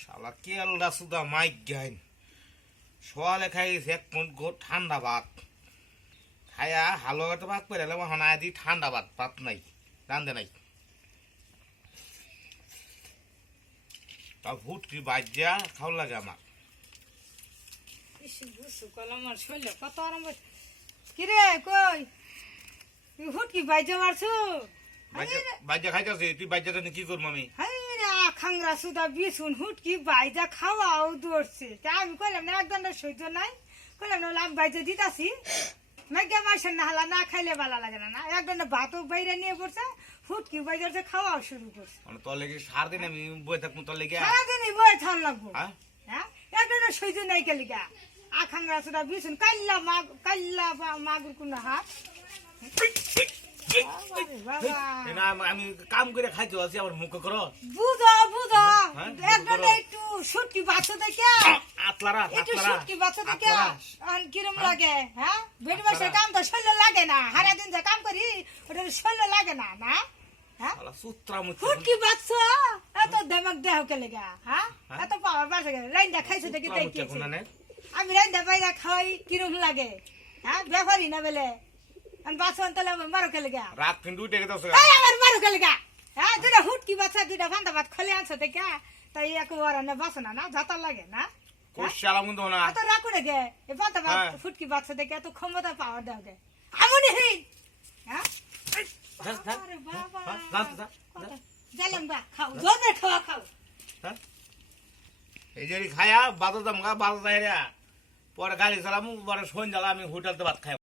শালা কেলটা সুদা মাইক গাইন সকালে খাই গেছে এক মন ঠান্ডা ভাত খায়া হালো একটা ভাত করে এলাম এখন আদি ঠান্ডা ভাত নাই রান্ধে নাই তা ফুটকি বাজ্যা খাওয়া লাগে আমার আমার শরীরে কত আরাম কিরে কই ফুটকি বাইজা মারছো বাজ্যা খাইতেছে তুই বাজ্যা জানি কি করবো আমি খাংরা সুদা বিছুন হুটকি বাইজা খাওয়াও দৌড়ছে তা আমি কইলাম না একদম সহ্য নাই কইলাম না আমি বাইজা দিতাছি মেঘে মাসের না হালা না খাইলে ভালো লাগে না একদম ভাতও বাইরে নিয়ে পড়ছে ফুটকি বাইজার খাওয়াও শুরু করছে তোর লেগে সারাদিন আমি বই থাকবো তোর লেগে সারাদিনই বয়ে থাল লাগবো হ্যাঁ একদম সহ্য নাই কে লিগা খাংরা সুদা বিছুন কাল্লা মাগুর কোন হাত আমি কাম করে খাইতে আছি আমার মুখ করো বুঝো একদম একটু সুটকি বাচ্চা দেখে আতলারা একটু সুটকি বাচ্চা দেখে কিরম লাগে হ্যাঁ বেটি মাসের কাম তো শরীরে লাগে না হারা দিন যে কাম করি ওটা শরীরে লাগে না না হ্যাঁ ফুটকি বাচ্চা এত দেমাক দেহ কে লেগা হ্যাঁ এত পাওয়ার বাচ্চা রাইন্দা খাইছে দেখে দেখি আমি রাইন্দা বাইরা খাই কিরম লাগে হ্যাঁ ব্যাপারই না বেলে আমি বাসন তাহলে মারো কে লেগা রাত কিন্তু উঠে গেছে আমার মারো কে লেগা হ্যাঁ দুটা হুটকি বাচ্চা দুটা ফান্দা ভাত খলে আনছো দেখে তাই এক ওরা না বাসনা না যাতা লাগে না কোশালা মুন্দ না এত রাখো রেগে এ ফান্দা ভাত ফুটকি বাচ্চা দেখে এত ক্ষমতা পাওয়ার দাও গে আমনি হি হ্যাঁ আরে বাবা জালাম বা খাও জোরে খাও এই যে খায়া বাজার দাম বাজার যায় পরে গাড়ি চালামু পরে সন্ধ্যা আমি হোটেলতে ভাত খাই